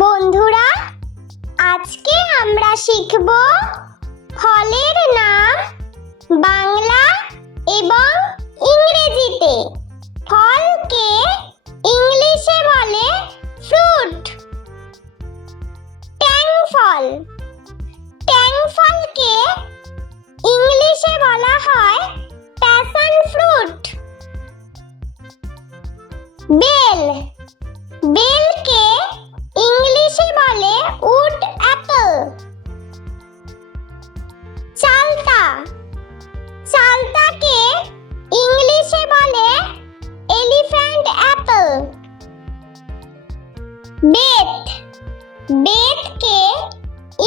বন্ধুরা, আজকে আমরা শিখব ফলের নাম বাংলা এবং ইংরেজিতে। ফলকে ইংলিশে বলে ফ্রুট। ট্যাং ফল। ট্যাং ফলকে ইংলিশে বলা হয় প্যাশন ফ্রুট। বেল। বেলকে ইংলিশে বলে উড অ্যাপল। চালতা। চালতাকে ইংলিশে বলে এলিফ্যান্ট অ্যাপল। বেত। বেতকে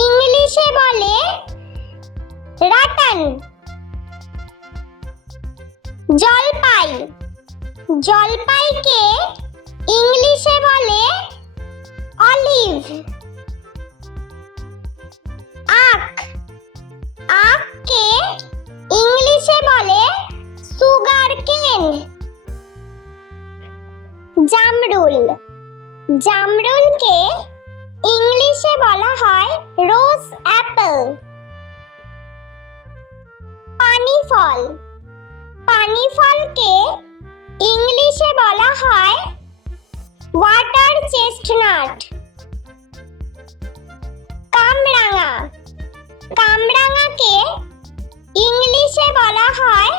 ইংলিশে বলে রাটান। জলপাই। জলপাইকে ইংলিশে বলে অলিভ। আখ। আখকে ইংলিশে বলে সুগার কেন। জামরুল। জামরুলকে ইংলিশে বলা হয় রোজ অ্যাপল। পানি ফল। পানি ফলকে ইংলিশে বলা হয় ওয়াটার চেস্টনাট। কামরাঙা। কামরাঙাকে ইংলিশে বলা হয়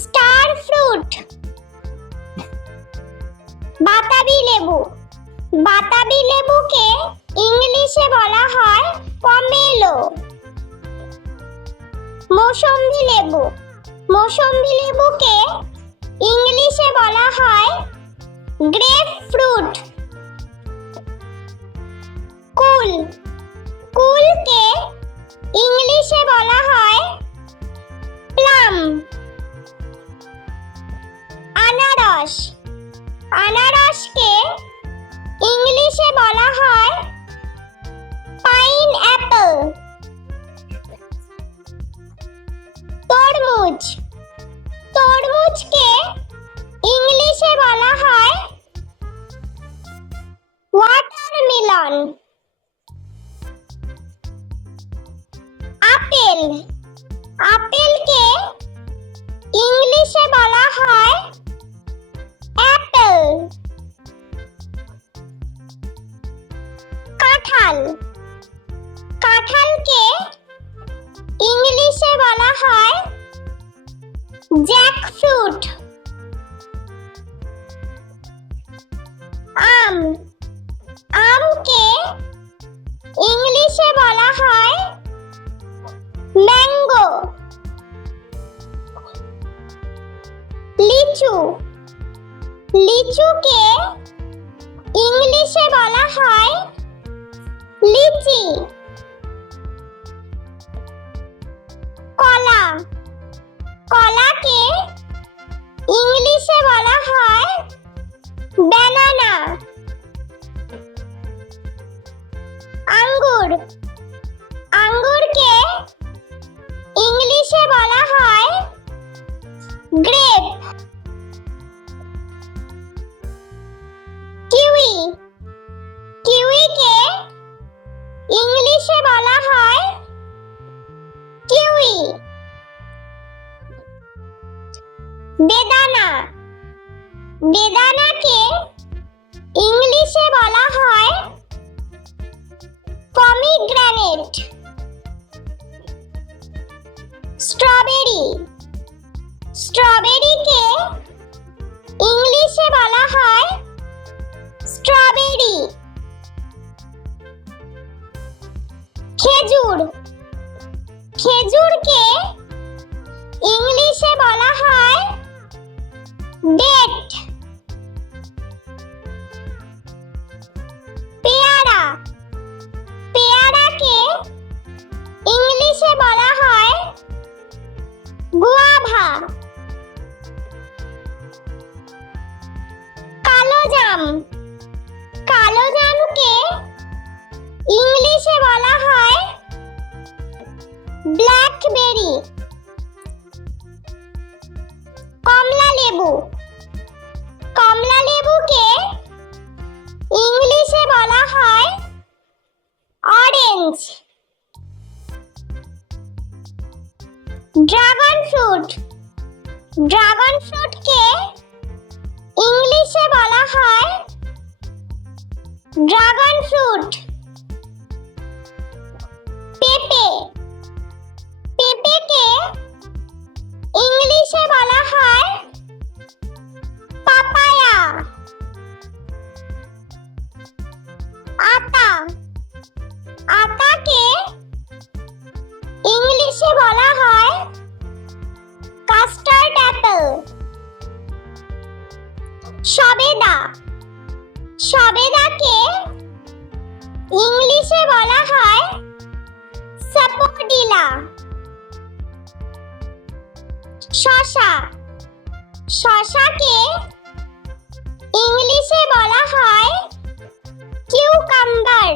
স্টার ফ্রুট। বাতাবি লেবু। বাতাবি লেবুকে ইংলিশে বলা হয় পমেলো। মৌসম্বি লেবু। মৌসম্বি লেবুকে ইংলিশে বলা হয় গ্রেপ ফ্রুট। কুল। কুলকে ইংলিশে বলা হয় প্লাম। আনারস। আনারসকে ইংলিশে বলা হয় পাইন অ্যাপল। তরমুজ। তরমুজকে ইংলিশে বলা হয় ওয়াটারমেলন। আপেল। আপেলকে ইংলিশে বলা হয় অ্যাপল। কাঁঠাল। কাঁঠালকে ইংলিশে বলা হয় জ্যাকফ্রুট। আম। আমকে ইংলিশে বলা হয় ম্যাঙ্গো। লিচু। লিচুকে ইংলিশে বলা হয় লিচি। কলা। কলাকে ইংলিশে বলা হয় ব্যানানা। আঙ্গুর। আঙ্গুরকে ইংলিশে বলা হয় গ্রেপ। কিউই। কিউইকে ইংলিশে বলা হয় কিউই। বেদানা। বেদানাকে ইংলিশে বলা হয় পমিগ্রেনেট। স্ট্রবেরি। স্ট্রবেরিকে ইংলিশে বলা হয় স্ট্রবেরি। খেজুর। খেজুরকে ইংলিশে বলা হয় ডেট। পেয়ারা। পেয়ারাকে ইংলিশে বলা হয় গুয়াভা। কালোজাম। কালোজামকে ইংলিশে বলা হয় ব্ল্যাকবেরি। কমলা লেবু। কমলা লেবুকে ইংলিশে বলা হয় ড্রাগন ফ্রুট। ড্রাগন ফ্রুটকে ইংলিশে বলা হয় ড্রাগন ফ্রুট। পেঁপে। পেঁপেকে ইংলিশে বলা হয় পাপায়া। আতা। আতাকে ইংলিশে বলা হয় কাস্টার্ড অ্যাপেল। সবেদা। সবেদাকে ইংলিশে বলা হয় স্যাপোডিলা। শসা। শসাকে ইংলিশে বলা হয় কিউকাম্বার।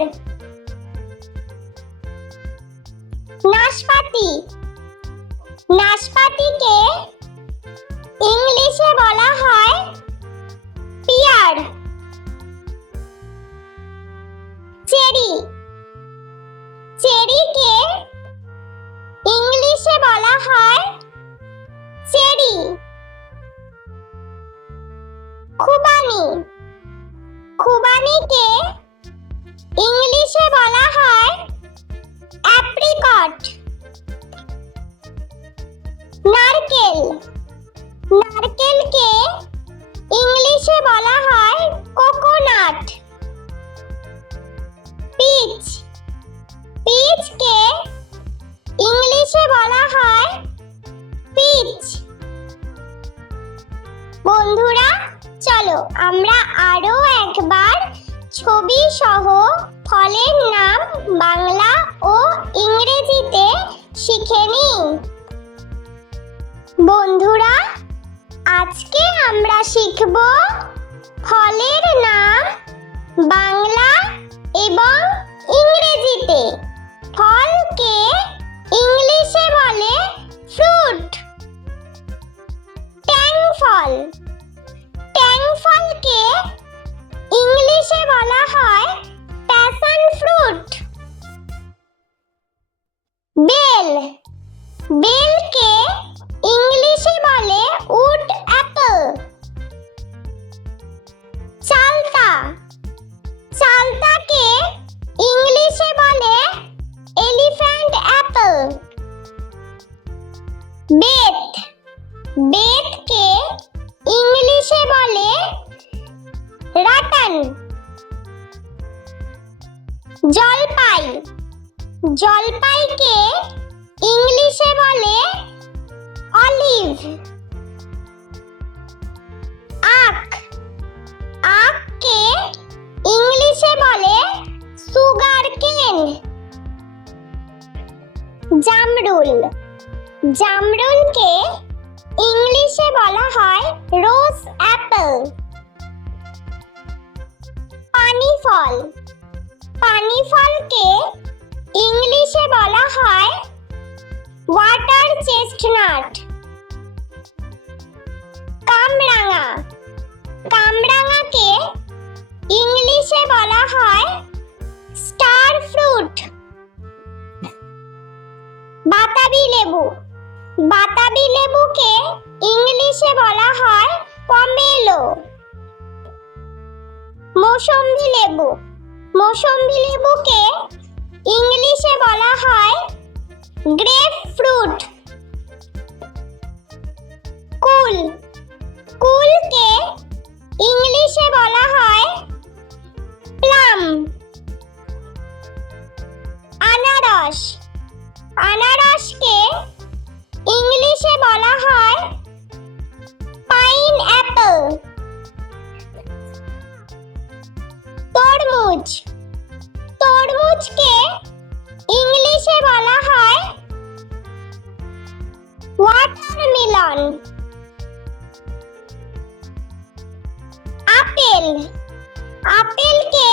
নাশপাতি। নাশপাতিকে ইংলিশে বলা হয় পিয়ার। চেরি। চেরিকে ইংলিশে বলা হয় চেরি। খুবানি। খুবানিকে ইংলিশে বলা হয় অ্যাপ্রিকট। নারকেল। নারকেলকে ইংলিশে বলা হয় কোকোনাট। পিচ। পিচকে ইংলিশে বলা হয় পিচ। বন্ধুরা, চলো আমরা আরো একবার ছবি সহ ফলের নাম বাংলা ও ইংরেজিতে শিখে নিই। বন্ধুরা, আজকে আমরা শিখব ফলের নাম বাংলা এবং ইংরেজিতে। ফলকে ইংলিশে বলে ফ্রুট। ট্যাং ফল। ট্যাং ফলকে ইংলিশে বলা হয় প্যাশন ফ্রুট। বেল। বেলকে ইংলিশে বলে উড অ্যাপল। চালতা। চালতাকে ইংলিশে বলে এলিফ্যান্ট অ্যাপল। বেত। বেতকে ইংলিশে বলে রাটান। জলপাই। জলপাইকে ইংলিশে বলে অলিভ। আখ। আখকে ইংলিশে বলে সুগার কেন। জামরুল। জামরুলকে ইংলিশে বলা হয় রোজ অ্যাপল। পানি ফল। পানি ফলকে ইংলিশে বলা হয় ওয়াটার চেস্টনাট। কামরাঙা। কামরাঙাকে ইংলিশে বলা হয় স্টার ফ্রুট। বাতাবি লেবু। বাতাবি লেবুকে ইংলিশে বলা হয় পমেলো। মৌসম্বি লেবু। মৌসম্বি লেবুকে ইংলিশে বলা হয় গ্রেপ ফ্রুট। কুল। কুলকে ইংলিশে বলা হয় প্লাম। আনারস। আনারসকে ইংলিশে বলা হয় পাইন অ্যাপল। তরমুজ। তরমুজকে ইংলিশে বলা হয় ওয়াটারমেলন। আপেল। আপেলকে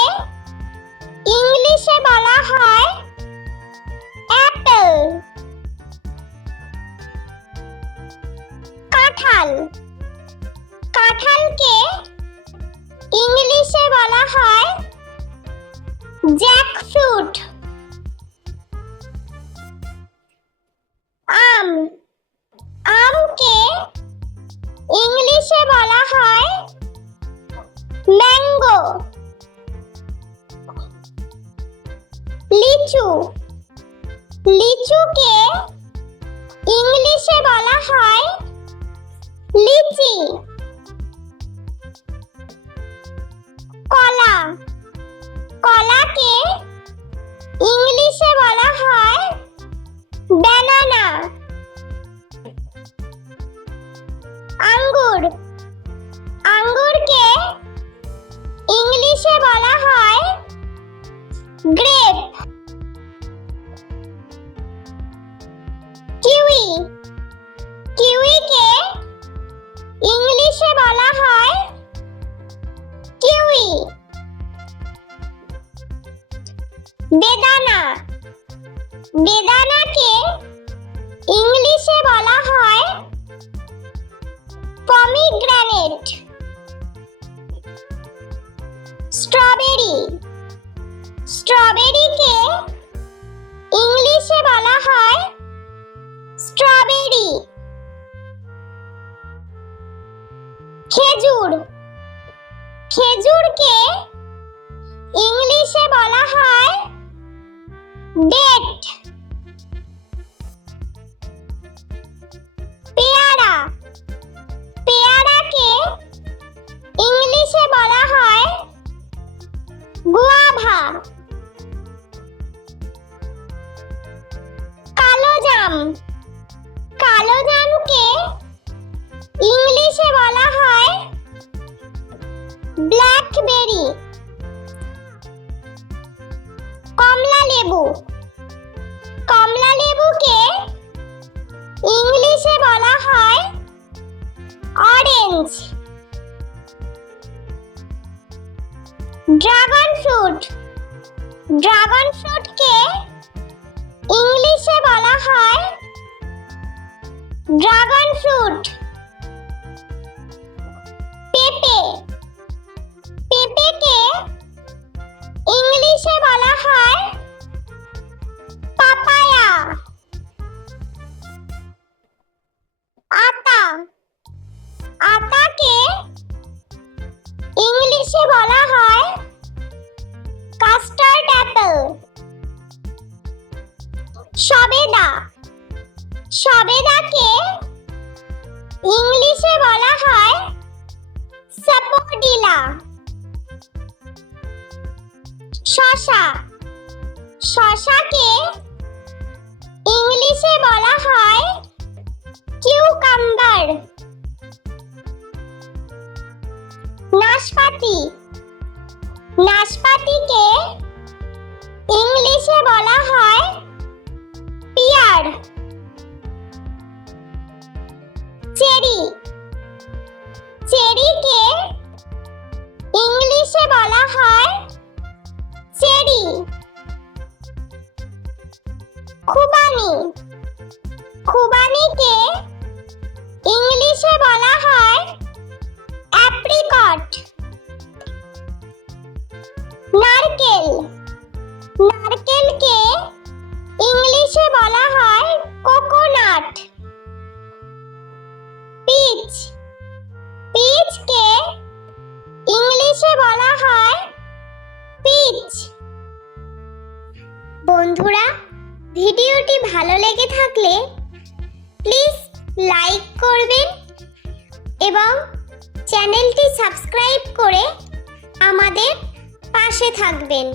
ইংলিশে বলা হয় অ্যাপেল। কাঁঠাল। কাঁঠালকে ইংলিশে বলা হয় জ্যাকফ্রুট। আম। ম্যাঙ্গো। লিচু। লিচুকে ইংলিশে বলা হয় লিচি। কলা। কলাকে ইংলিশে বলা হয় ব্যানানা। আঙ্গুর। আঙ্গুরকে ইংলিশে বলা হয় গ্রেপ। কিউই। কিউইকে ইংলিশে বলা হয় কিউই। বেদানা। বেদানাকে ইংলিশে বলা হয় পমিগ্রেনেট। স্ট্রবেরি। স্ট্রবেরিকে ইংলিশে বলা হয় স্ট্রবেরি। খেজুর। খেজুরকে ইংলিশে বলা হয় ডেট। পেয়ারা। পেয়ারাকে ইংলিশে বলা হয় গুয়াভা। কালোজাম। কালোজামকে ইংলিশে বলা হয় ব্ল্যাকবেরি। কমলা লেবু। কমলা লেবুকে ইংলিশে বলা হয় অরেঞ্জ। Dragon fruit. ড্রাগন ফ্রুটকে ইংলিশে বলা হয় ড্রাগন ফ্রুট। পেঁপে। পেঁপেকে ইংলিশে বলা হয় পাপায়া। আতা। আতাকে ইংলিশে বলা হয় কাস্টার্ড অ্যাপেল। সবেদা। সবেদাকে ইংলিশে বলা হয় সাপোডিলা। শসা। শসাকে ইংলিশে বলা হয় কিউকাম্বার। নাশপাতি। নাশপাতিকে ইংলিশে বলা হয় পিয়ার। চেরি। চেরিকে ইংলিশে বলা হয় চেরি। খুবানি। খুবানিকে ইংলিশে বলা হয় অ্যাপ্রিকট। নারকেল। নারকেলকে ইংলিশে বলা হয় কোকোনাট। পিচ। পিচকে ইংলিশে বলা হয় পিচ। বন্ধুরা, ভিডিওটি ভালো লেগে থাকলে প্লিজ লাইক করবেন এবং চ্যানেলটি সাবস্ক্রাইব করে আমাদের পাশে থাকবেন।